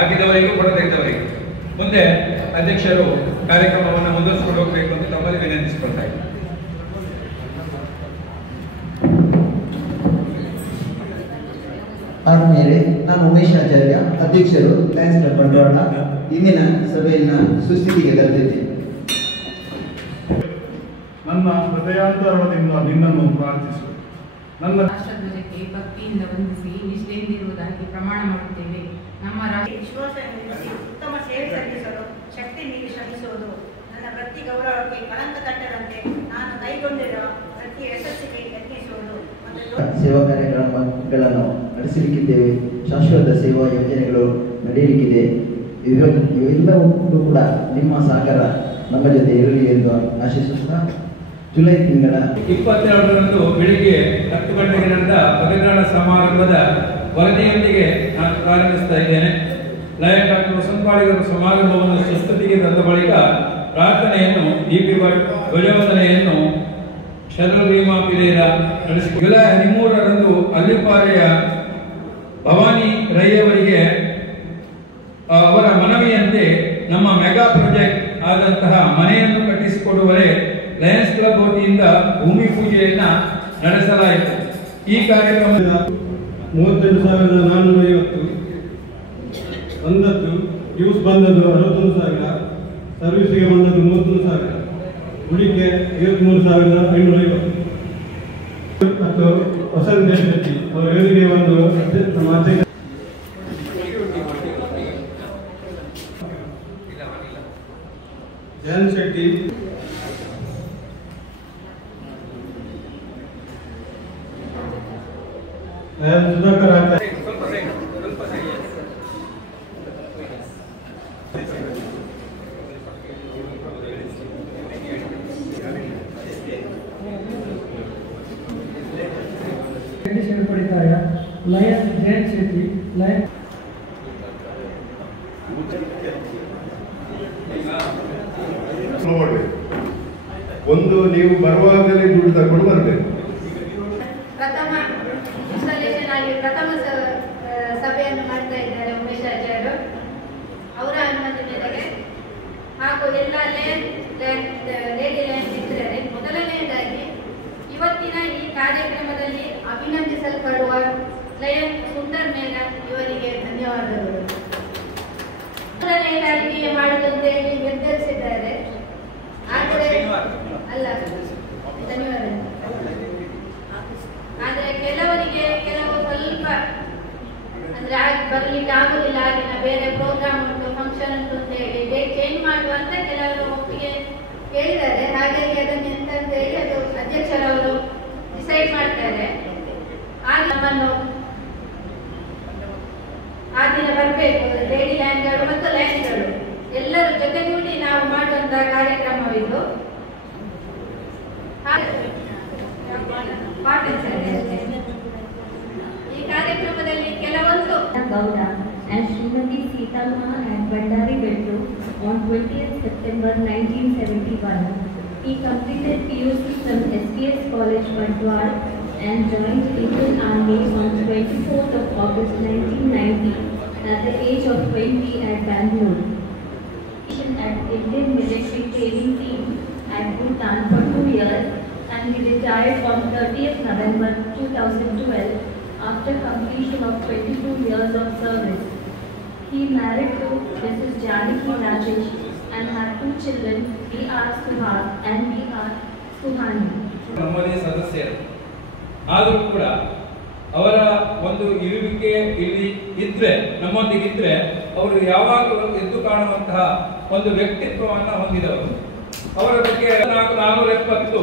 ಆಗಿದ್ದವರಿಗೂ ಕೂಡ ತೆಗೆದವರಿಗೂ ಮುಂದೆ ಅಧ್ಯಕ್ಷರು ಕಾರ್ಯಕ್ರಮವನ್ನು ಮುಂದುವರಿಸಿಕೊಂಡು ಹೋಗಬೇಕು ಅಂತ ತಮ್ಮಲ್ಲಿ ವಿನಂತಿಸಿಕೊಳ್ತಾ ಇದ್ದಾರೆ. ಆದ್ಮೇಲೆ ನಾನು ಉಮೇಶ್ ಆಚಾರ್ಯ, ಅಧ್ಯಕ್ಷರು ಲಯನ್ಸ್ ಕ್ಲಬ್ ಬಂಡವಾಳ, ಇಂದಿನ ಸಭೆಯನ್ನ ಸುಸ್ಥಿತಿಗೆ ತರುತ್ತಿದ್ದೇನೆ. ನನ್ನ ಹೃದಯಾಂತರದಿಂದ ನಿನ್ನನ್ನು ಪ್ರಾರ್ಥಿಸು. ನನ್ನ ರಾಷ್ಟ್ರಧ್ವಜಕ್ಕೆ ಭಕ್ತಿಯಿಂದ ವಂದಿಸಿ ನಿಷ್ಠೆಯಿಂದಿರುವುದಾಗಿ ಪ್ರಮಾಣ ಮಾಡುತ್ತೇವೆ. ನಮ್ಮ ವಿಶ್ವಾಸ ಉತ್ತಮ ಸೇವೆ ಸಲ್ಲಿಸಲು ಶಕ್ತಿ ಮೀರಿ ಶ್ರಮಿಸುವುದು. ನನ್ನ ವೃತ್ತಿ ಗೌರವಕ್ಕೆ ಕಳಂಕ ತಟ್ಟದಂತೆ ನಾನು ಕೈಗೊಂಡಿರುವ ವೃತ್ತಿ ಯಶಸ್ಸಿಗೆ ಯತ್ನಿಸುವುದು. ಸೇವಾ ಕಾರ್ಯಕ್ರಮಗಳನ್ನು ನಡೆಸಲಿಕ್ಕಿದ್ದೇವೆ. ಶಾಶ್ವತ ಸೇವಾ ಯೋಜನೆಗಳು ನಡೆಯಲಿಕ್ಕಿದೆ. ಇವೆಲ್ಲವೂ ಕೂಡ ನಿಮ್ಮ ಸಹಕಾರ ನಮ್ಮ ಜೊತೆ ಇರಲಿ ಎಂದು ಆಶಿಸುತ್ತಾ ಜುಲೈ ತಿಂಗಳ 22ರಂದು ಬೆಳಿಗ್ಗೆ 10 ಗಂಟೆಗೆ ನಡೆದ ಪದಗ್ರಹಣ ಸಮಾರಂಭದ ವರದಿಯೊಂದಿಗೆ ನಾನು ಪ್ರಾರಂಭಿಸ್ತಾ ಇದ್ದೇನೆ. ಲಯನ್ ಡಾಕ್ಟರ್ ವಸಂತಪಾಡಿಗರ ಸಮಾರಂಭವನ್ನು ಸುಸ್ಥಿತಿಗೆ ತಂದ ಬಳಿಕ ಪ್ರಾರ್ಥನೆಯನ್ನು ಡಿಪಿ ಭಟ್, ಧ್ವಜವಂದನೆಯನ್ನು ಶರಣ ಭೀಮಾ ಪಿರೇರ ನಡೆಸಿ ಜುಲೈ 13ರಂದು ಅಲ್ಲಿಪಾಲೆಯ ಭವಾನಿ ರೈಯವರಿಗೆ ಅವರ ಮನವಿಯಂತೆ ನಮ್ಮ ಮೆಗಾ ಪ್ರಾಜೆಕ್ಟ್ ಆದಂತಹ ಮನೆಯನ್ನು ಕಟ್ಟಿಸಿಕೊಡುವರೆ ಲಯನ್ಸ್ ಕ್ಲಬ್ ವತಿಯಿಂದ ಭೂಮಿ ಪೂಜೆಯನ್ನ ನಡೆಸಲಾಯಿತು. ಈ ಕಾರ್ಯಕ್ರಮದ 38,450 ಬಂದದ್ದು, ಡ್ಯೂಸ್ ಬಂದದ್ದು 61,000, ಸರ್ವಿಸ್ಗೆ ಬಂದದ್ದು 31,000, ಉಳಿಕೆ 23,550 ಮತ್ತು ವಸಂತ ಶೆಟ್ಟಿ ಅವರ ವೇದಿಕೆ ಒಂದು ನಮ್ಮ ಅಧ್ಯಕ್ಷ ಜಯಂತ್ ಶೆಟ್ಟಿ, ಸುಧಾಕರ್ ಆಗ್ತಾ ಪಡಿತಾರೆ. ಲಯನ್ ಜಯಂತ್ ಶೆಟ್ಟಿ, ಲಯನ್ ಒಂದು ನೀವು ಬರುವಾಗಲೇ ದುಡ್ಡು ತಗೊಂಡು ಬರಬೇಕು. ಪ್ರಥಮ ಇನ್ಸ್ಟಾಲೇಷನ್ ಆಗಿ ಪ್ರಥಮ ಸಭೆಯನ್ನು ಮಾಡ್ತಾ ಇದ್ದಾರೆ ಉಮೇಶ್ ಆಚಾರ್ಯರು. ಅವರ ಅನುಮತಿ ಮೇರೆಗೆ ಹಾಗೂ ಎಲ್ಲ ಲೇಡಿ ಲಯನ್ ಮಿತ್ರರೇ, ಮೊದಲನೆಯದಾಗಿ ಇವತ್ತಿನ ಈ ಕಾರ್ಯಕ್ರಮದಲ್ಲಿ ಅಭಿನಂದಿಸಲ್ಪಡುವ ಲಯನ್ ಸುಂದರ್ ಮೇನನ್ ಇವರಿಗೆ ಧನ್ಯವಾದಗಳು. ಮೂರನೇ ಅಡಿಗೆ ಮಾಡುವಂತೆ ನಿರ್ಧರಿಸಿದ್ದಾರೆ. ಆದರೆ ಅಲ್ಲ, ಧನ್ಯವಾದ. ಆದರೆ ಕೆಲವರಿಗೆ ಕೆಲವು ಸ್ವಲ್ಪ ಅಂದ್ರೆ ಬರ್ಲಿಕ್ಕೆ ಆಗುದಿಲ್ಲ, ಆಗಿನ ಬೇರೆ ಪ್ರೋಗ್ರಾಮ್ ಉಂಟು, ಫಂಕ್ಷನ್ ಉಂಟು ಅಂತ ಹೇಳಿ ಡೇಟ್ ಚೇಂಜ್ ಮಾಡುವ ಅಂತ ಕೆಲವರು ಒಪ್ಪಿಗೆ ಹೇಳಿದ್ದಾರೆ. ಹಾಗಾಗಿ ಅದನ್ನು ಎಂತ ಅಂತ ಹೇಳಿ ಅದು ಅಧ್ಯಕ್ಷರವರು ಡಿಸೈಡ್ ಮಾಡ್ತಾರೆ. ಆಗ ನಮ್ಮನ್ನು ಆ ದಿನ ಬರಬೇಕು. ಲೇಡಿ ಲ್ಯಾಂಡ್ಗಳು ಮತ್ತು ಲ್ಯಾಂಡ್ಗಳು ಎಲ್ಲರೂ ಜೊತೆಗೂಡಿ ನಾವು ಮಾಡುವಂತಹ ಕಾರ್ಯಕ್ರಮವಿದು. ಈ ಕಾರ್ಯಕ್ರಮದಲ್ಲಿ ಕೆಲವೊಂದು Gowda and Srimati Seethamma at Bandari Bellu on 20th September 1971. He completed PUC from STS College, Bandwal and joined Indian Army on 24th of August 1990 at the age of 20 at Bangalore. At Indian Military Training Team at Bhutan for 2 years, and he retired on 30th November 2012 after completion of 22 years of service. He married to Mrs. Janaki Rajesh and had 2 children, B.R. Suhag and B.R. Suhani. ನಮ್ಮದೇ ಸದಸ್ಯರು ಆದರೂ ಕೂಡ ಅವರ ಒಂದು ಇರುವಿಕೆ ಇಲ್ಲಿ ಇದ್ರೆ, ನಮ್ಮೊಂದಿಗಿದ್ರೆ ಅವರು ಯಾವಾಗಲೂ ಎದ್ದು ಕಾಣುವಂತಹ ಒಂದು ವ್ಯಕ್ತಿತ್ವವನ್ನು ಹೊಂದಿದವರು. ಅವರ ಬಗ್ಗೆ 470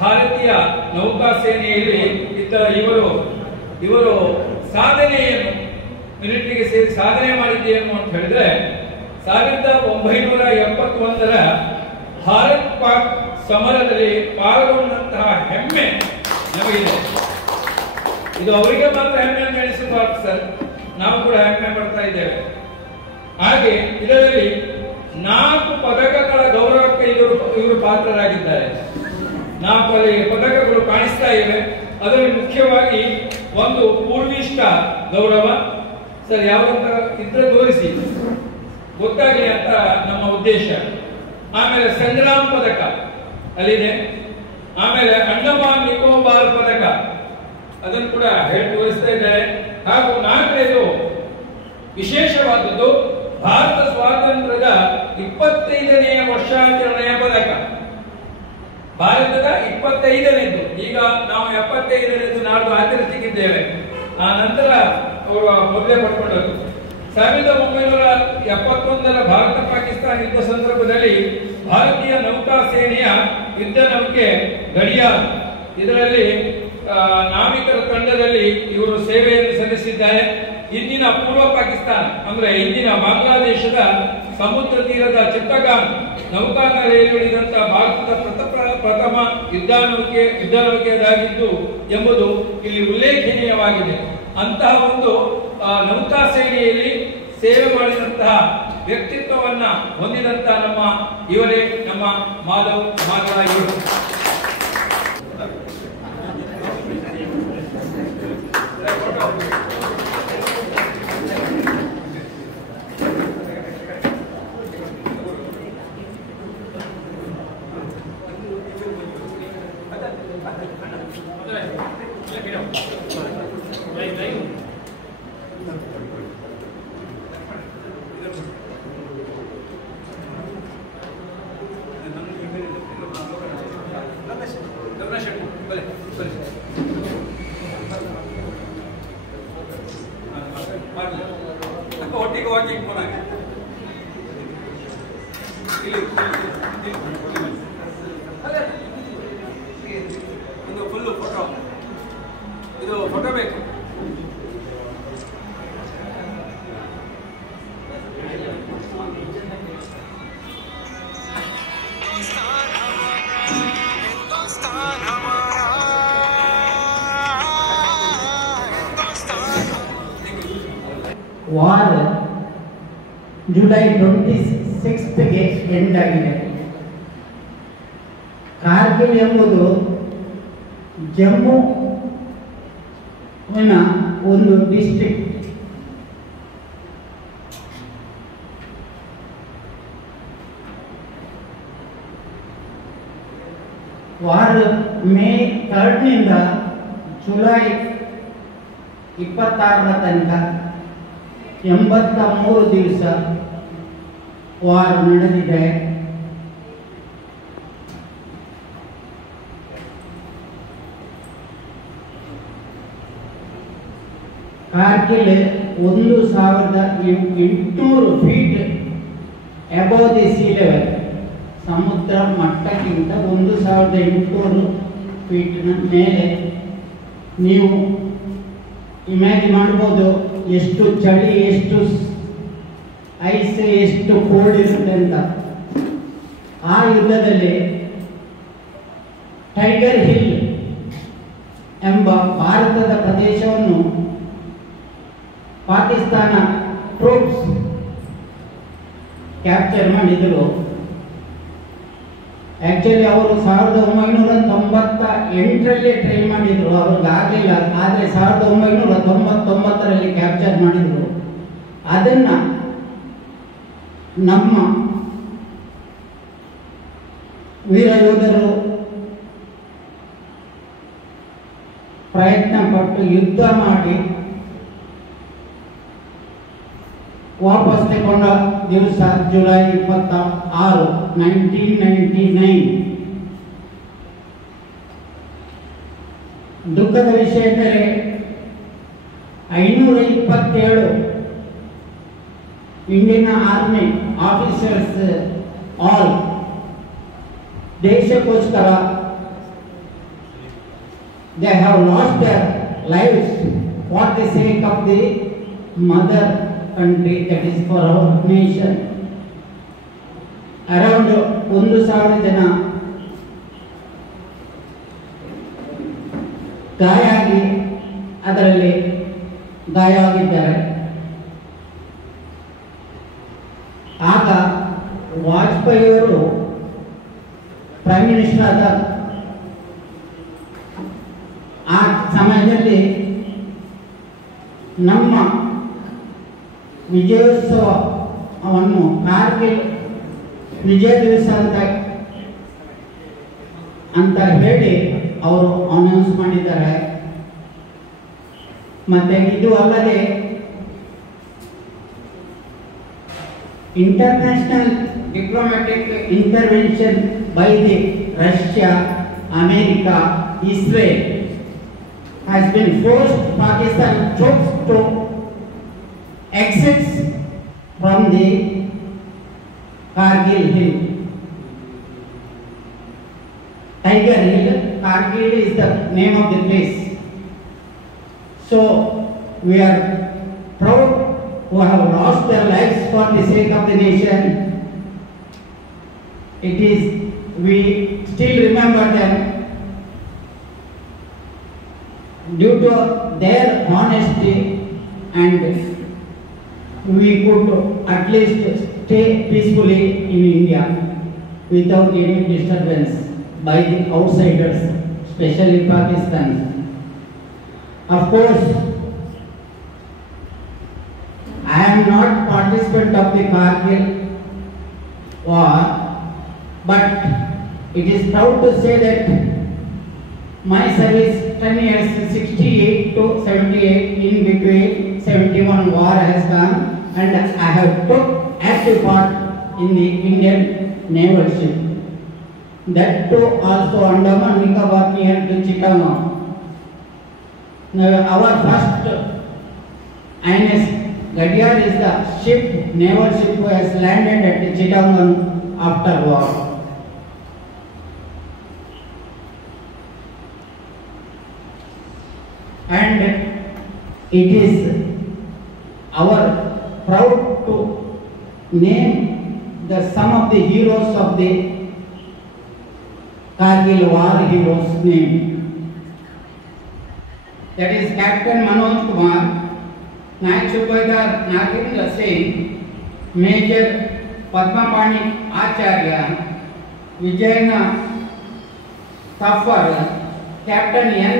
ಭಾರತೀಯ ನೌಕಾ ಸೇನೆಯಲ್ಲಿ ಇದ್ದ ಇವರು ಸಾಧನೆಯನ್ನು ಮಿಲಿಟರಿಗೆ ಸೇರಿ ಸಾಧನೆ ಮಾಡಿದ್ದೇನು ಅಂತ ಹೇಳಿದ್ರೆ 1971ರ ಭಾರತ್ ಪಾಕ್ ಸಮರದಲ್ಲಿ ಪಾಲ್ಗೊಂಡಂತಹ ಹೆಮ್ಮೆ ನಮಗಿದೆ. ಇದು ಅವರಿಗೆ ಮಾತ್ರ ಹೆಮ್ಮೆ ಎಣಿಸಬಾರ್ದು ಸರ್, ನಾವು ಕೂಡ ಹೆಮ್ಮೆ ಪಡ್ತಾ ಇದ್ದೇವೆ. ಹಾಗೆ ಇದರಲ್ಲಿ 4 ಪದಕಗಳ ಗೌರವಕ್ಕೆ ಇವರು ಪಾತ್ರರಾಗಿದ್ದಾರೆ. 4 ಪದಕಗಳು ಕಾಣಿಸ್ತಾ ಇವೆ. ಅದರಲ್ಲಿ ಮುಖ್ಯವಾಗಿ ಒಂದು ಪೂರ್ವಿಷ್ಟ ಗೌರವ, ಸರ್ ಯಾವಂತ ಇದ್ರೆ ತೋರಿಸಿ ಗೊತ್ತಾಗಲಿ ಅಂತ ನಮ್ಮ ಉದ್ದೇಶ. ಆಮೇಲೆ ಸಂಗ್ರಾಮ್ ಪದಕ ಅಲ್ಲಿದೆ. ಆಮೇಲೆ ಅಂಡಮಾನ್ ನಿಕೋಬಾರ್ ಪದಕ ಅದನ್ನು ಕೂಡ ಹೇಳಿ ತೋರಿಸ್ತಾ ಇದ್ದಾರೆ. ಹಾಗೂ 4ನೇದು ವಿಶೇಷವಾದದ್ದು ಭಾರತ ಸ್ವಾತಂತ್ರ್ಯದ 25ನೇ ವರ್ಷಾಚರಣೆಯ ಪದಕ. ಭಾರತದ 25ನೇದು, ಈಗ ನಾವು 75ನೇದು ನಾಡು ಆಚರಿಸಲಿಕ್ಕಿದ್ದೇವೆ. ಆ ನಂತರ ಅವರು ಮೊದಲೇ ಪಡ್ಕೊಂಡದ್ದು 1971ರ ಭಾರತ ಪಾಕಿಸ್ತಾನ ಯುದ್ಧ ಸಂದರ್ಭದಲ್ಲಿ ಭಾರತೀಯ ನೌಕಾ ಸೇನೆಯ ಯುದ್ಧ ನೌಕೆ ಗಡಿಯಾರ್ ಇದರಲ್ಲಿ ನಾವಿಕರ ತಂಡದಲ್ಲಿ ಇವರು ಸೇವೆಯನ್ನು ಸಲ್ಲಿಸಿದ್ದಾರೆ. ಇಂದಿನ ಪೂರ್ವ ಪಾಕಿಸ್ತಾನ ಅಂದ್ರೆ ಇಂದಿನ ಬಾಂಗ್ಲಾದೇಶದ ಸಮುದ್ರ ತೀರದ ಚಿತ್ತಗಾಂಗ್ ನೌಕಾನೆಲೆಯಲ್ಲಿ ಉಳಿದಂತ ಭಾರತದ ಪ್ರಥಮ ಯುದ್ಧನೌಕೆಯಾಗಿದ್ದು ಎಂಬುದು ಇಲ್ಲಿ ಉಲ್ಲೇಖನೀಯವಾಗಿದೆ. ಅಂತಹ ಒಂದು ನೌಕಾ ಸೇನೆಯಲ್ಲಿ ಸೇವೆ ಮಾಡಿದಂತಹ ವ್ಯಕ್ತಿತ್ವವನ್ನ ಹೊಂದಿದಂತಹ ಇವರೇ ನಮ್ಮ ಮಾಧವ್ ಮಾಧವ ಇವರು. ಒಟ್ಟಿಗೆ ವಾಕಿಂಗ್ ಒಂದು ಫುಲ್ಲು ಫೋಟೋ, ಇದು ಫೋಟೋ ಬೇಕು. ವಾರ್ ಜುಲೈ 26ಗೆ ಎಂಡ್ ಆಗಿದೆ. ಕಾರ್ಗಿಲ್ ಎಂಬುದು ಜಮ್ಮುವಿನ ಒಂದು ಡಿಸ್ಟ್ರಿಕ್ಟ್. ವಾರ್ ಮೇ 3ರಿಂದ ಜುಲೈ 26ರ ತನಕ 83 ದಿವಸ ವಾರ್ ನಡೆದಿದೆ. Kargil 1800 feet above the sea level, ಸಮುದ್ರ ಮಟ್ಟಕ್ಕಿಂತ 1800 ಫೀಟ್ನ ಮೇಲೆ. ನೀವು ಇಮ್ಯಾಜಿನ್ ಮಾಡ್ಬೋದು ಎಷ್ಟು ಚಳಿ, ಎಷ್ಟು ಐಸ್, ಎಷ್ಟು ಕೋಲ್ಡ್ ಇರುತ್ತೆ ಅಂತ. ಆ ಯುದ್ಧದಲ್ಲಿ ಟೈಗರ್ ಹಿಲ್ ಎಂಬ ಭಾರತದ ಪ್ರದೇಶವನ್ನು ಪಾಕಿಸ್ತಾನ ಟ್ರೂಪ್ಸ್ ಕ್ಯಾಪ್ಚರ್ ಮಾಡಿದರು. ಆಕ್ಚುಲಿ ಅವರು 1998ರಲ್ಲಿ ಟ್ರೈ ಮಾಡಿದ್ರು, ಅವ್ರಿಗೆ ಆಗಲಿಲ್ಲ. ಆದರೆ 1999ರಲ್ಲಿ ಕ್ಯಾಪ್ಚರ್ ಮಾಡಿದ್ರು. ಅದನ್ನ ನಮ್ಮ ವೀರ ಯೋಧರು ಪ್ರಯತ್ನ ಪಟ್ಟು ಯುದ್ಧ ಮಾಡಿ ವಾಪಸ್ ತಗೊಂಡ ದಿವಸ ಜುಲೈ 26, 1999. ದುಃಖದ ವಿಷಯ ಎಂದರೆ 527 ಇಂಡಿಯನ್ ಆರ್ಮಿ ಆಫೀಸರ್ಸ್ ಆಲ್ ದೇಶಕ್ಕೋಸ್ಕರ they have lost their lives for the sake of the mother country, that is for our nation. Around 1,000 ಜನ ಅದರಲ್ಲಿ ಗಾಯವಾಗಿದ್ದಾರೆ. ಆಗ ವಾಜಪೇಯಿ ಅವರು ಪ್ರೈಮ್ ಮಿನಿಸ್ಟರ್ ಆದ ಆ ಸಮಯದಲ್ಲಿ ನಮ್ಮ ವಿಜಯೋತ್ಸವವನ್ನು ಕಾರ್ಗಿಲ್ ವಿಜಯ ದಿವಸ ಅಂತ ಹೇಳಿ ಅವರು ಅನೌನ್ಸ್ ಮಾಡಿದ್ದಾರೆ. ಮತ್ತೆ ಇದು ಅಲ್ಲದೆ international diplomatic intervention by the Russia, America, Israel has been forced Pakistan troops to exit from the Kargil hill. Tiger Hill, Kargil is the name of the place. So we are proud who have lost their lives for the sake of the nation. It is, we still remember them. Due to their honesty, and we could at least stay peacefully in India without any disturbance by the outsiders, especially Pakistan. Of course, I am not participant of the Kargil war, but it is proud to say that my service 10 years, 68 to 78, in between 71 war has come, and I have took active part in the Indian naval ship. That too also Andaman Nicobar near to Chittagong. Now our first INS Gadiyar is the ship, naval ship who has landed at Chittagong after war. And it is our proud to name some of the heroes of the Kargil war heroes name. That is Captain Manoj Kumar, Naik Subedar Nagendra Singh, Major Padmapani Acharya, Vijayana Thaffar, Captain N.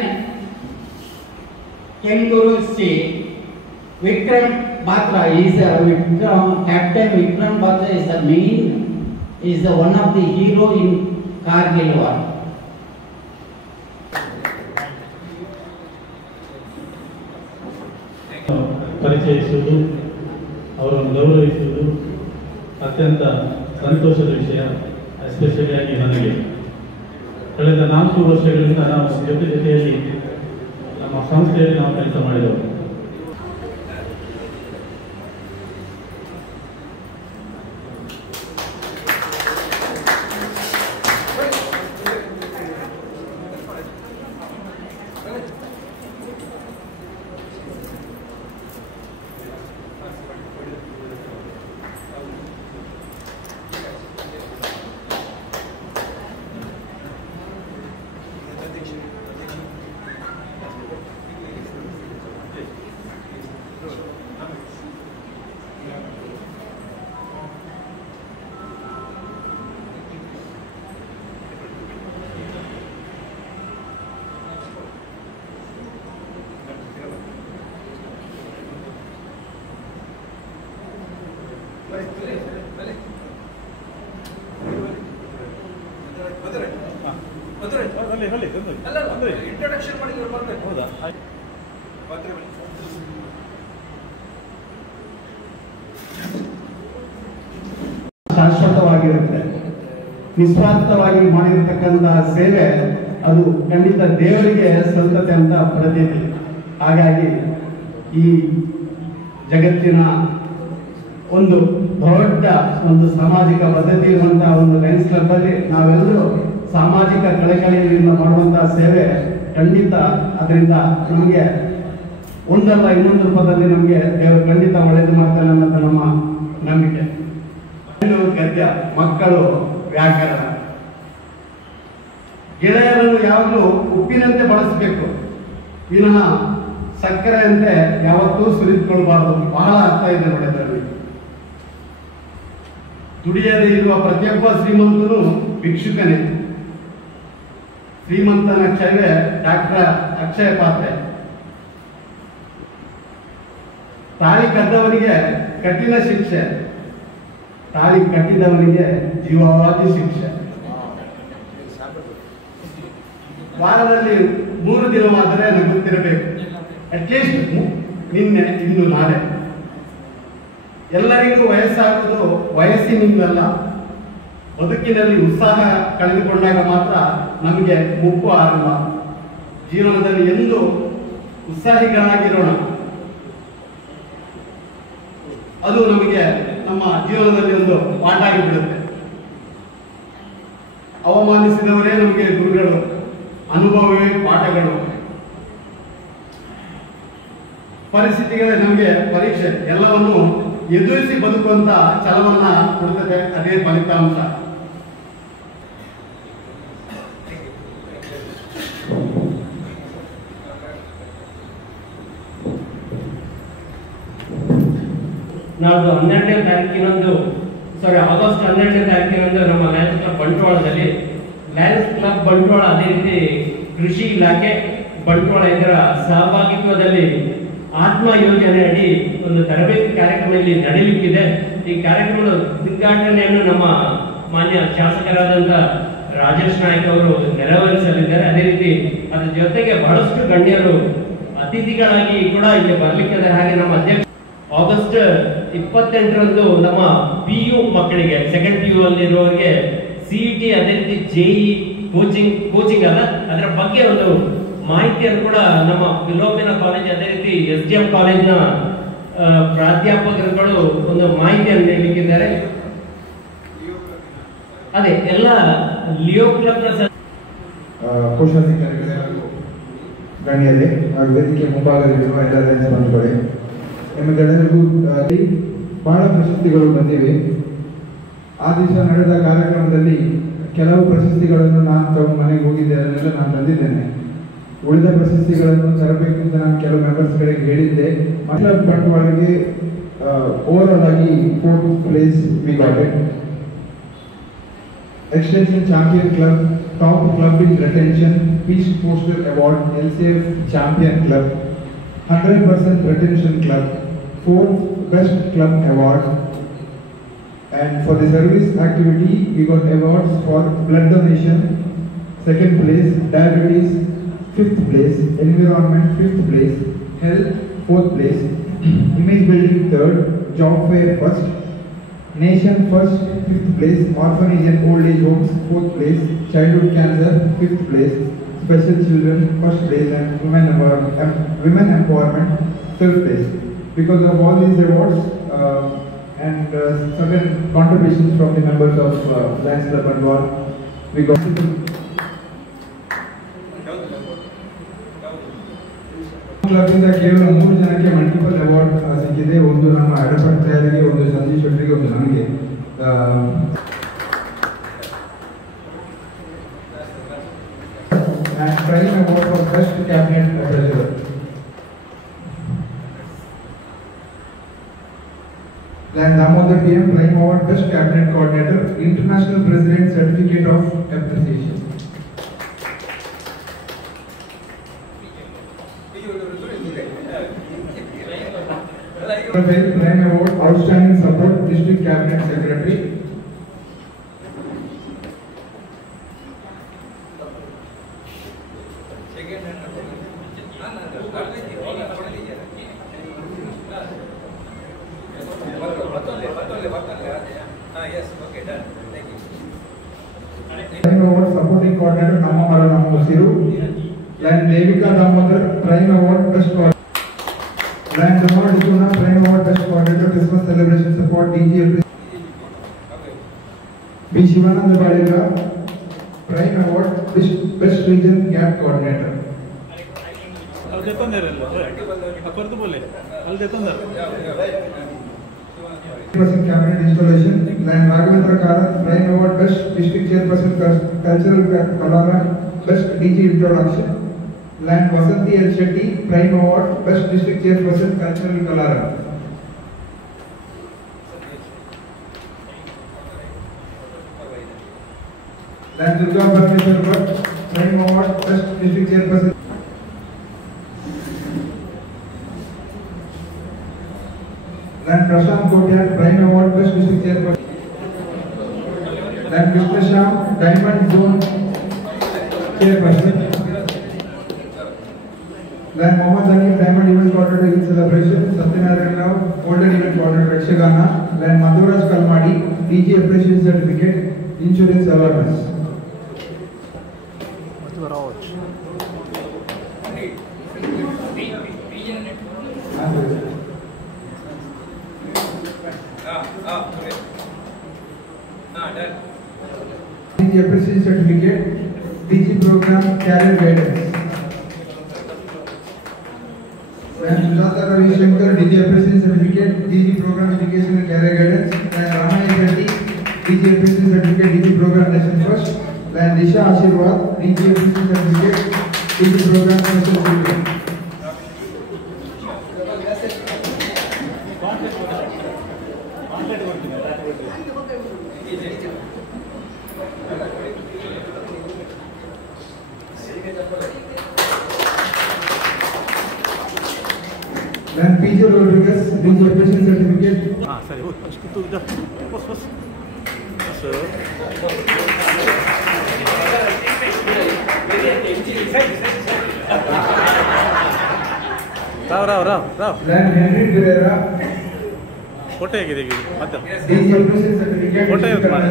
Kenguru C. Vikram Batra is Captain Vikram Batra is the main, is the one of the hero in Kargil war. ಪರಿಚಯಿಸುವುದು, ಅವರನ್ನು ಗೌರವಿಸುವುದು ಅತ್ಯಂತ ಸಂತೋಷದ ವಿಷಯ. Especially ಆಗಿ ನನಗೆ ಕಳೆದ 4 ವರ್ಷಗಳಿಂದ ನಾವು ಜೊತೆಯಲ್ಲಿ ನಮ್ಮ ಸಂಸ್ಥೆಯಲ್ಲಿ ನಾವು ಕೆಲಸ ಮಾಡಿದೆವು. ಇಂಟ್ರೊಡಕ್ಷನ್ ಮಾಡಿದ್ರು ಬರ್ಬೇಕು. ಹೌದಾ? ಶಾಶ್ವತವಾಗಿರುತ್ತೆ. ನಿಸ್ವಾರ್ಥವಾಗಿ ಮಾಡಿರತಕ್ಕಂತಹ ಸೇವೆ ಅದು ಖಂಡಿತ ದೇವರಿಗೆ ಸಲ್ಲುತ್ತೆ ಅಂತ ಪ್ರತೀತಿ. ಹಾಗಾಗಿ ಈ ಜಗತ್ತಿನ ಒಂದು ದೊಡ್ಡ ಒಂದು ಸಾಮಾಜಿಕ ಬದ್ಧತೆ ಇರುವಂತಹ ಒಂದು ಲಯನ್ಸ್ ಕ್ಲಬ್ ಅಲ್ಲಿ ನಾವೆಲ್ಲರೂ ಸಾಮಾಜಿಕ ಕಳಕಳಿಯಿಂದ ಮಾಡುವಂತಹ ಸೇವೆ ಖಂಡಿತ ಅದರಿಂದ ನಮಗೆ ಒಂದಲ್ಲ ಇನ್ನೊಂದು ರೂಪದಲ್ಲಿ ನಮಗೆ ದೇವರು ಖಂಡಿತ ಒಳ್ಳೆಯದು ಮಾಡ್ತಾನೆ ಅನ್ನೋದು ನಮ್ಮ ನಂಬಿಕೆ. ಗದ್ಯ, ಮಕ್ಕಳು ವ್ಯಾಕರಣ, ಗೆಳೆಯರನ್ನು ಯಾವಾಗಲೂ ಉಪ್ಪಿನಂತೆ ಬಳಸಬೇಕು, ವಿನಃ ಸಕ್ಕರೆಯಂತೆ ಯಾವತ್ತೂ ಸುರಿದುಕೊಳ್ಬಾರ್ದು. ಬಹಳ ಅರ್ಥ ಇದೆ ನೋಡಿ ಅದರಲ್ಲಿ. ದುಡಿಯದೇ ಇರುವ ಪ್ರತಿಯೊಬ್ಬ ಶ್ರೀಮಂತನು ಭಿಕ್ಷುಕನೇ. ಶ್ರೀಮಂತನ ಅಕ್ಷಯವೇ ಡಾಕ್ಟರ್ ಅಕ್ಷಯ ಪಾತ್ರೆ. ತಾಳಿ ಕದ್ದವನಿಗೆ ಕಠಿಣ ಶಿಕ್ಷೆ, ತಾಳಿ ಕಟ್ಟಿದವನಿಗೆ ಜೀವಾವಧಿ ಶಿಕ್ಷೆ. ವಾರದಲ್ಲಿ 3 ದಿನವಾದರೆ ನಗುತ್ತಿರಬೇಕು, ಅಟ್ಲೀಸ್ಟ್ ನಿನ್ನೆ ಇಂದು ನಾಳೆ. ಎಲ್ಲರಿಗೂ ವಯಸ್ಸಾಗುವುದು ವಯಸ್ಸಿನಿಂದಲ್ಲ, ಬದುಕಿನಲ್ಲಿ ಉತ್ಸಾಹ ಕಳೆದುಕೊಂಡಾಗ ಮಾತ್ರ ನಮಗೆ ಮುಪ್ಪು ಆರಂಭ. ಜೀವನದಲ್ಲಿ ಎಂದು ಉತ್ಸಾಹಿಗಳಾಗಿರೋಣ, ಅದು ನಮಗೆ ನಮ್ಮ ಜೀವನದಲ್ಲಿ ಒಂದು ಪಾಠ ಆಗಿಬಿಡುತ್ತೆ. ಅವಮಾನಿಸಿದವರೇ ನಮಗೆ ಗುರುಗಳು, ಅನುಭವವೇ ಪಾಠಗಳು. ಪರಿಸ್ಥಿತಿಗಳೇ ನಮಗೆ ಪರೀಕ್ಷೆ, ಎಲ್ಲವನ್ನು ಎದುರಿಸಿ ಬದುಕುವಂತ ಛಲವನ್ನ ಕೊಡುತ್ತದೆ, ಅದೇ ಫಲಿತಾಂಶ. ನಾಡ್ದು 12ನೇ ತಾರೀಕಿನಂದು ಆಗಸ್ಟ್ 12ನೇ ತಾರೀಕಿನಂದು ನಮ್ಮ ಲಯನ್ಸ್ ಕ್ಲಬ್ ಬಂಟ್ವಾಳದಲ್ಲಿ, ಲಯನ್ಸ್ ಕ್ಲಬ್ ಬಂಟ್ವಾಳ ಅದೇ ರೀತಿ ಕೃಷಿ ಇಲಾಖೆ ಬಂಟ್ವಾಳ ಇದರ ಸಹಭಾಗಿತ್ವದಲ್ಲಿ ಆತ್ಮ ಯೋಜನೆ ಅಡಿ ಒಂದು ತರಬೇತಿ ಕಾರ್ಯಕ್ರಮ ಇಲ್ಲಿ ನಡೆಯಲಿಕ್ಕಿದೆ. ಈ ಕಾರ್ಯಕ್ರಮದ ಉದ್ಘಾಟನೆಯನ್ನು ನಮ್ಮ ಮಾನ್ಯ ಶಾಸಕರಾದಂತ ರಾಜೇಶ್ ನಾಯ್ಕ್ ಅವರು ನೆರವೇರಿಸಲಿದ್ದಾರೆ. ಅದೇ ರೀತಿ ಅದ್ರ ಜೊತೆಗೆ ಬಹಳಷ್ಟು ಗಣ್ಯರು ಅತಿಥಿಗಳಾಗಿ ಕೂಡ ಇಲ್ಲಿ ಬರ್ಲಿಕ್ಕಿದ್ದಾರೆ. ಹಾಗೆ ನಮ್ಮ ಅಧ್ಯಕ್ಷ ಆಗಸ್ಟ್ 28ರಂದು ನಮ್ಮ PU ಮಕ್ಕಳಿಗೆ, ಸೆಕೆಂಡ್ PU ಅಲ್ಲಿರುವವರಿಗೆ CET ಅದೇ ರೀತಿ JEE ಕೋಚಿಂಗ್ ಅಲ್ಲ, ಅದರ ಬಗ್ಗೆ ಒಂದು ಮಾಹಿತಿಯನ್ನು ಕೂಡ ನಮ್ಮ ಫಿಲೋಮಿನಾ ಕಾಲೇಜ್ ಅದೇ ರೀತಿ SDM ಕಾಲೇಜ್ನ ಪ್ರಾಧ್ಯಾಪಕರುಗಳು ಒಂದು ಮಾಹಿತಿಯನ್ನು ನೀಡಲಿಕ್ಕಿದ್ದಾರೆ. ಅದೇ ಎಲ್ಲ ಲಿಯೋ ಕ್ಲಬ್ನ ಕೋಶಾಧಿಕಾರಿಗಳೇ ಹಾಗೂ ಗಣ್ಯರೇ ಹಾಗೂ ವೇದಿಕೆ ಮುಂಭಾಗದಲ್ಲಿರುವ ಎಲ್ಲ ಲಯನ್ಸ್ ಬಂಧುಗಳೇ, ನಿಮಗೆಲ್ಲರಿಗೂ ಬಹಳ ಪ್ರಶಸ್ತಿಗಳು ಬಂದಿವೆ. ಆ ದಿವಸ ನಡೆದ ಕಾರ್ಯಕ್ರಮದಲ್ಲಿ ಕೆಲವು ಪ್ರಶಸ್ತಿಗಳನ್ನು ನಾನು ತಗೊಂಡು ಮನೆಗೆ ಹೋಗಿದ್ದೆ, ಅದನ್ನೆಲ್ಲ ನಾನು ತಂದಿದ್ದೇನೆ. ಉಳಿದ ಪ್ರಶಸ್ತಿಗಳನ್ನು ತರಬೇಕು ಅಂತ ನಾನು ಕೆಲವು ಮೆಂಬರ್ಸ್ಗಳಿಗೆ ಹೇಳಿದ್ದೆ. ಮಹಿಳಾ ಬಂಟ್ವಾಳಗೆ ಓವರ್ ಆಲ್ ಆಗಿ 4th place we got it. Extension Champion Club, Top Club in Retention, Peace Poster Award, LCF Champion Club, 100% Retention Club, 4th Best Club Award. And for the service activity, we got awards for blood donation, 2nd place, diabetes, 5th place, environment, 5th place, health, 4th place, image building, 3rd, job fair, 1st, nation first, 5th place, orphanage and old age homes, 4th place, childhood cancer, 5th place, special children, 1st place, and women empowerment, 3rd place. Because of all these awards and certain contributions from the members of Lions Club Bandwal, we got club ಇಂದ ಕೇವಲ 3 ಜನಕ್ಕೆ multiple award ಸಿಕ್ಕಿದೆ. ಒಂದು ನಮ್ಮ ಅಡಪಟ್ ತಯಾರಿಗೆ, ಒಂದು ಸಂಜೀವ್ ಶೆಟ್ಟರಿಗೆ, ಒಂದು ನನಗೆ. Prime Award for Best Cabinet Treasurer. Then Damodar PM Prime Award Best Cabinet Coordinator, International President Certificate of Appreciation. Prime Award Outstanding Support District Cabinet Secretary. Prime Award Supporting Coordinator Namma Mara Namma Usiru. Then Devika Damodar Prime Award Best Coordinator. Then Damodar Isuna Prime Award Best Coordinator Christmas Celebration Support DG. B. Shivananda Baliga Prime Award Best Region Gap Coordinator. Person Cabinet Installation. Then Raghavendra Karat Prime Award Best District Chairperson Cultural Kalara Best DG Introduction. Then Vasanthi L. Shetty Prime Award Best District Chairperson Cultural Kalara. Then Durga Parmeshwar Bhatt Prime Award Best District Chairperson. Then Prashant Kotyar, Prime Award, Best District Chairperson. Then Mr. Sham, Diamond Zone Chairperson. Then Mohammad Zakir, Diamond Event Coordinator Youth Celebration. Satyanarayan Rao, Golden Event Coordinator Yakshagana. Then Madhuraj Kalmadi, DG Appreciation Certificate, Insurance Awareness. DG Appreciation Certificate, DG Program Career Guidance. Then Sujata Ravi Shankar, DG Appreciation Certificate, DG Program Education and Career Guidance. Then Ramaya Reddy, DG Appreciation Certificate, DG Program Nation First. Then Disha Ashirwad, DG Appreciation Certificate, DG Program Social Security. Then PJ Rodriguez, DG Appreciation Certificate. ಸರಿ ಅಷ್ಟು bus Rao Then Henry Guerrera, photo ಹೇಗಿದೆ ಈಗ ಮತ್ತೆ DG Appreciation Certificate. Photo ಇವತ್ತು ಮಾಡಿ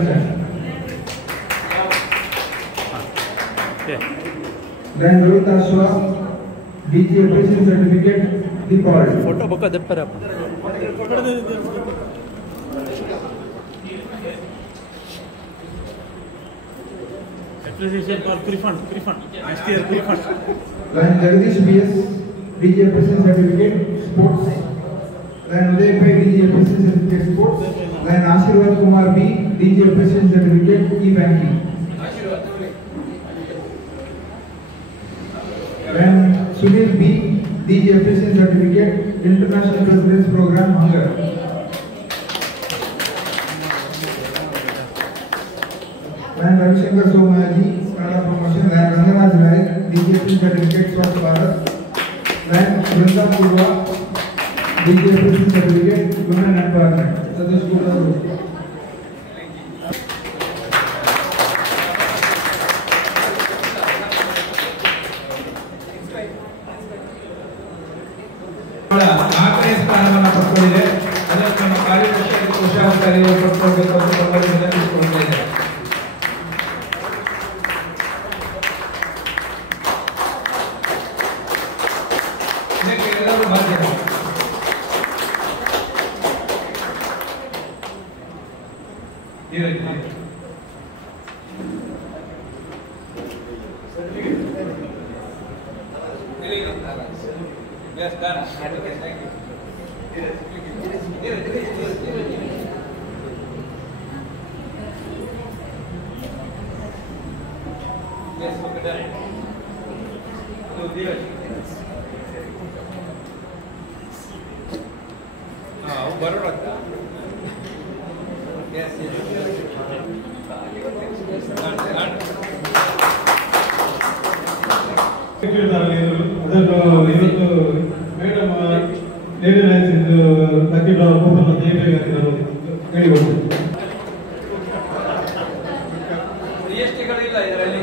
Then Rohit Ashwa, DG Appreciation Certificate, Deepawali. Photo ಬುಕ್ಕ ದಪ್ಪರ appreciation for refund next year refund. Then Jagdish BS, DG Appreciation Certificate, Sports. Then Uday Bhai, DG Appreciation Certificate, Sports. Then Ashirwad Kumar B, DG Appreciation Certificate, E-Banking. Then Sunil B, DG Appreciation Certificate, International President's Program, Hunger. Then Ravishankar Somayaji, Kannada Promotion. Then Ranganaj Rai, DG Appreciation Certificate, Swachh Bharat. Then Vrinda Purva, DG Appreciation Certificate, Women Empowerment. Satish Kumar. ನಾಲ್ಕನೇ ಸ್ಥಾನವನ್ನು ಪಡ್ಕೊಂಡಿದೆ. ಅದಕ್ಕೆ ನಮ್ಮ ಕಾರ್ಯದರ್ಶಿ ಕೋಶಾಧಿಕಾರಿ ಪಡ್ಕೊಳ್ಬೇಕು ಅಂತ ನಮ್ಮಲ್ಲಿ ವಿನಂತಿಸಿಕೊಳ್ತಾ ಇದ್ದಾರೆ. ಇದಕ್ಕೆ ಎಲ್ಲರೂ ಬಾಧ್ಯತೆ. Yes, done. Thank you. Yes, okay, done. So, Dheeraj. Borough. Yes, yes. Done. ಅದನ್ನು ಇವತ್ತು madam lady lines lucky draw coupon ಅಂತ ಹೇಳಿಕೊಡ್ತೀನಿ. GSTಗಳಿಲ್ಲ ಇದರಲ್ಲಿ.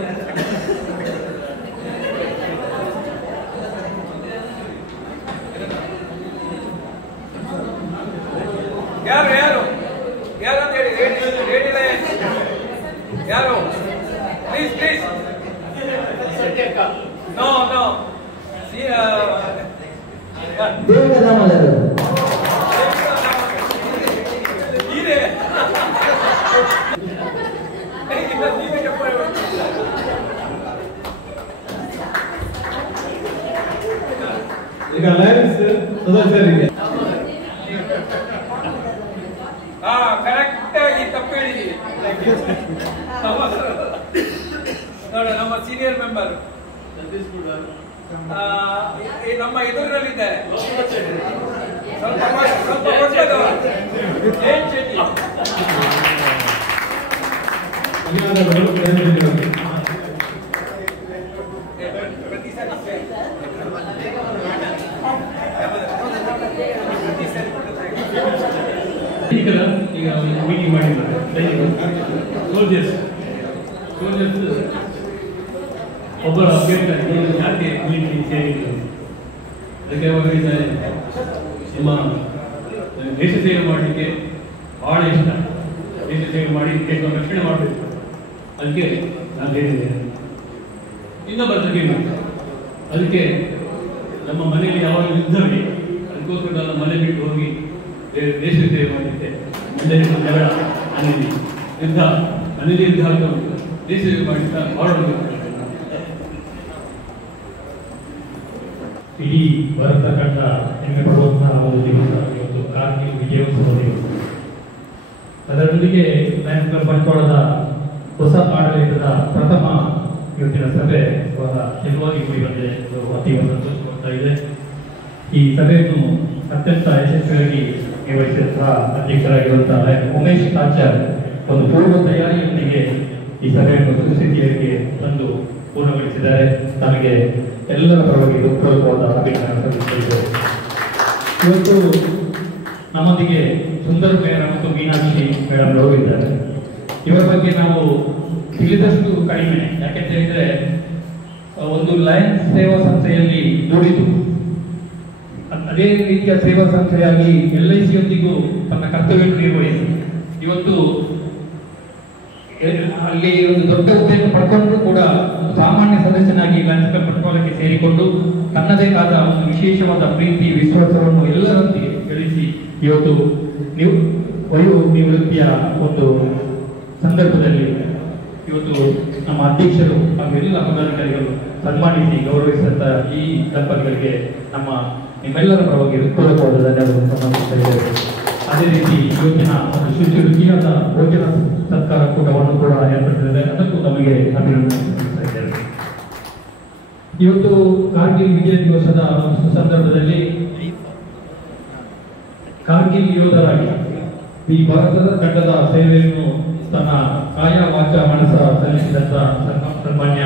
ಯಾರು ಅಂತ ಹೇಳಿ ಲೇಡಿ ಲೈನ್ಸ್ ಯಾರು? Please No. See, ದೇವದಾಮಲರು ಈಗ ಲೈನ್ಸ್ ಸದಸ್ಯರಿಗೆ ಕರೆಕ್ಟ್ ಆಗಿ ತಪ್ಪು ಹೇಳಿದೀವಿ. ನೋಡ ನಮ್ಮ ಸೀನಿಯರ್ ಮೆಂಬರ್ ನಮ್ಮ ಎದುರಿನಲ್ಲಿದ್ದಾರೆ. ಸ್ವಲ್ಪ ಕೊಟ್ಟದವರು ಜಯಂತ್ ಶೆಟ್ಟಿ. ಪ್ರತಿ ಸಾರಿ ಸೈನಿಕರ ಈಗ ಮೀಟಿಂಗ್ ಮಾಡಿದ್ದಾರೆ. ಸೋಲ್ಜರ್ಸ್ ಒಬ್ಬರ ಕೇಳ್ತಾರೆ ನೀವು ಯಾಕೆ ಮೀಟಿಂಗ್ ಸೇರಿದ್ರು, ಅದಕ್ಕೆ ಅವರು ಹೇಳಿದ್ದಾರೆ ನಿಮ್ಮ ದೇಶ ಸೇವೆ ಮಾಡಲಿಕ್ಕೆ ಬಹಳ ಇಷ್ಟ, ದೇಶ ಸೇವೆ ಮಾಡಿ ದೇಶದ ರಕ್ಷಣೆ ಮಾಡಬೇಕು, ಅದಕ್ಕೆ ನಾನು ಹೇಳಿದ್ದೇನೆ. ಇನ್ನೊಬ್ಬರ ಕೇಳಿ ಅದಕ್ಕೆ ನಮ್ಮ ಮನೆಯಲ್ಲಿ ಯಾವಾಗ ಯುದ್ಧವೇ, ಅದಕ್ಕೋಸ್ಕರ ನನ್ನ ಮನೆ ಬಿಟ್ಟು ಹೋಗಿ ದೇಶ ಸೇವೆ ಮಾಡಲಿಕ್ಕೆ ಒಳ್ಳೆಯ ಜಗಳ ಅನಿಲಿ ಯುದ್ಧ ಅನಿಲಿ ಯುದ್ಧ ಅಂತ ಉಂಟು, ದೇಶ ಸೇವೆ ಮಾಡಿದ್ದ ಹೊರಡಬೇಕು. ಇಡೀ ಭಾರತ ಕಂಡ ಹೆಮ್ಮೆ ಪಡುವಂತಹ ಒಂದು ದಿವಸ ಇವತ್ತು ಕಾರ್ಗಿಲ್ ವಿಜಯೋತ್ಸವ ದಿವಸ. ಅದರೊಂದಿಗೆ ಲಯನ್ಸ್ ಕ್ಲಬ್ ಬಂಟ್ವಾಳದ ಹೊಸ ಆಡಳಿತದ ಪ್ರಥಮ ಇವತ್ತಿನ ಸಭೆ ಬಹಳ ಚೆಲುವಾಗಿ ಕೂಡಿ ಬಂದಿದೆ, ಅತೀವ ಸಂತೋಷ ಕೊಡ್ತಾ ಇದೆ. ಈ ಸಭೆಯನ್ನು ಅತ್ಯಂತ ಯಶಸ್ವಿಯಾಗಿ ನಿರ್ವಹಿಸಿದಂತಹ ಅಧ್ಯಕ್ಷರಾಗಿರುವಂತಹ ಉಮೇಶ್ ಆಚಾರ್ ಒಂದು ಪೂರ್ವ ತಯಾರಿಯೊಂದಿಗೆ ಈ ಸಭೆಯನ್ನು ಸುಸ್ಥಿತಿಯಲ್ಲಿ ತಂದು ಪೂರ್ಣಗೊಳಿಸಿದ್ದಾರೆ. ತಮಗೆ ಎಲ್ಲರ ಪರವಾಗಿ ಹೃತ್ಪೂರ್ವಕವಾದ ಅಭಿನಂದನೆ ಸಲ್ಲಿಸುತ್ತಿದ್ದೇವೆ. ಇವತ್ತು ನಮ್ಮೊಂದಿಗೆ ಸುಂದರ ಮೇಡಮ್ ಮತ್ತು ಮೀನಾಕ್ಷಿ ಮೇಡಮ್ ಅವರು ಇದ್ದಾರೆ. ಇವರ ಬಗ್ಗೆ ನಾವು ತಿಳಿದಷ್ಟು ಕಡಿಮೆ, ಯಾಕೆಂತ ಹೇಳಿದ್ರೆ ಒಂದು ಲಯನ್ಸ್ ಸೇವಾ ಸಂಸ್ಥೆಯಲ್ಲಿ ದುಡಿದು ಅದೇ ರೀತಿಯ ಸೇವಾ ಸಂಸ್ಥೆಯಾಗಿ LICಯೊಂದಿಗೂ ತನ್ನ ಕರ್ತವ್ಯವನ್ನು ನಿರ್ವಹಿಸಿ ಇವತ್ತು ಅಲ್ಲಿ ಒಂದು ದೊಡ್ಡ ಹುದ್ದೆಯನ್ನು ಪಡ್ಕೊಂಡ್ರು ಕೂಡ ಸಾಮಾನ್ಯ ಸದಸ್ಯನಾಗಿ ಲಯನ್ಸ್ ಕ್ಲಬ್ ಬಂಟ್ವಾಳಕ್ಕೆ ಸೇರಿಕೊಂಡು ತನ್ನದೇ ಆದ ಒಂದು ವಿಶೇಷವಾದ ಪ್ರೀತಿ ವಿಶ್ವಾಸವನ್ನು ಎಲ್ಲರೊಂದಿಗೆ ಗಳಿಸಿ ಇವತ್ತು ವಯೋನಿವೃತ್ತಿಯ ಒಂದು ಸಂದರ್ಭದಲ್ಲಿ ಇವತ್ತು ನಮ್ಮ ಅಧ್ಯಕ್ಷರು ಹಾಗೂ ಎಲ್ಲ ಪದಾಧಿಕಾರಿಗಳು ಸನ್ಮಾನಿಸಿ ಗೌರವಿಸಿದಂತ ಈ ದಂಪತಿಗಳಿಗೆ ನಿಮ್ಮೆಲ್ಲರ ಪರವಾಗಿ ಹೃತ್ಪೂರ್ವಕವಾದ ಧನ್ಯವಾದವನ್ನು ಸಮರ್ಪಿಸುತ್ತೇವೆ. ಅದೇ ರೀತಿ ಇವತ್ತಿನ ಒಂದು ಶುಚಿಯಾದ ಭೋಜನ ಸತ್ಕಾರ ಕೂಟವನ್ನು ಕೂಡ ಏರ್ಪಡಿಸಿದ್ದಾರೆ, ಅದಕ್ಕೂ ನಮಗೆ ಅಭಿನಂದನೆ ಸಲ್ಲಿಸ್ತಾ ಇದ್ದೇವೆ. ಇವತ್ತು ಕಾರ್ಗಿಲ್ ವಿಜಯ ದಿವಸದ ಸಂದರ್ಭದಲ್ಲಿ ಕಾರ್ಗಿಲ್ ಯೋಧರಾಗಿ ಈ ಭಾರತದ ತಂಡದ ಸೇವೆಯನ್ನು ತನ್ನ ಕಾಯ ವಾಚ ಮನಸ್ಸ ಸಲ್ಲಿಸಿದಂತ ಸನ್ಮಾನ್ಯ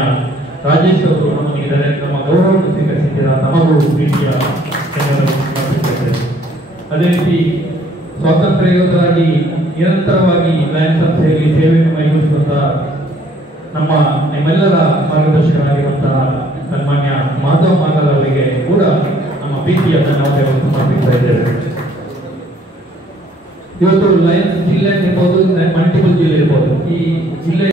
ರಾಜೇಶ್ ಅವರು ನಮ್ಮೊಂದಿಗಿದ್ದಾರೆ. ನಮ್ಮ ಗೌರವವನ್ನು ಸ್ವೀಕರಿಸಿದ್ದೀರಾ, ತಮಗೂ ಪ್ರೀತಿಯ ಅದೇ ರೀತಿ ಸ್ವಾತಂತ್ರ್ಯ ಯೋಧರಾಗಿ ನಿರಂತರವಾಗಿ ಲಯನ್ಸ್ ಸಂಸ್ಥೆಯಲ್ಲಿ ಸೇವೆಯನ್ನು ಕೈಗೊಳಿಸುವಂತಹ ನಿಮ್ಮೆಲ್ಲರ ಮಾರ್ಗದರ್ಶಕರಾಗಿರುವಂತಹ ಸನ್ಮಾನ್ಯ ಮಾಧವ್ ಮಾಗಲ್ ಅವರಿಗೆ ಕೂಡ ನಮ್ಮ ಪ್ರೀತಿಯ ಧನ್ಯವಾದಗಳನ್ನು ಸಮರ್ಪಿಸ್ತಾ ಇದ್ದೇವೆ. ಇವತ್ತು ಲಯನ್ಸ್ ಜಿಲ್ಲೆ ಇರ್ಬೋದು, ಮಲ್ಟಿಪಲ್ ಜಿಲ್ಲೆ ಇರ್ಬೋದು, ಈ ಜಿಲ್ಲೆ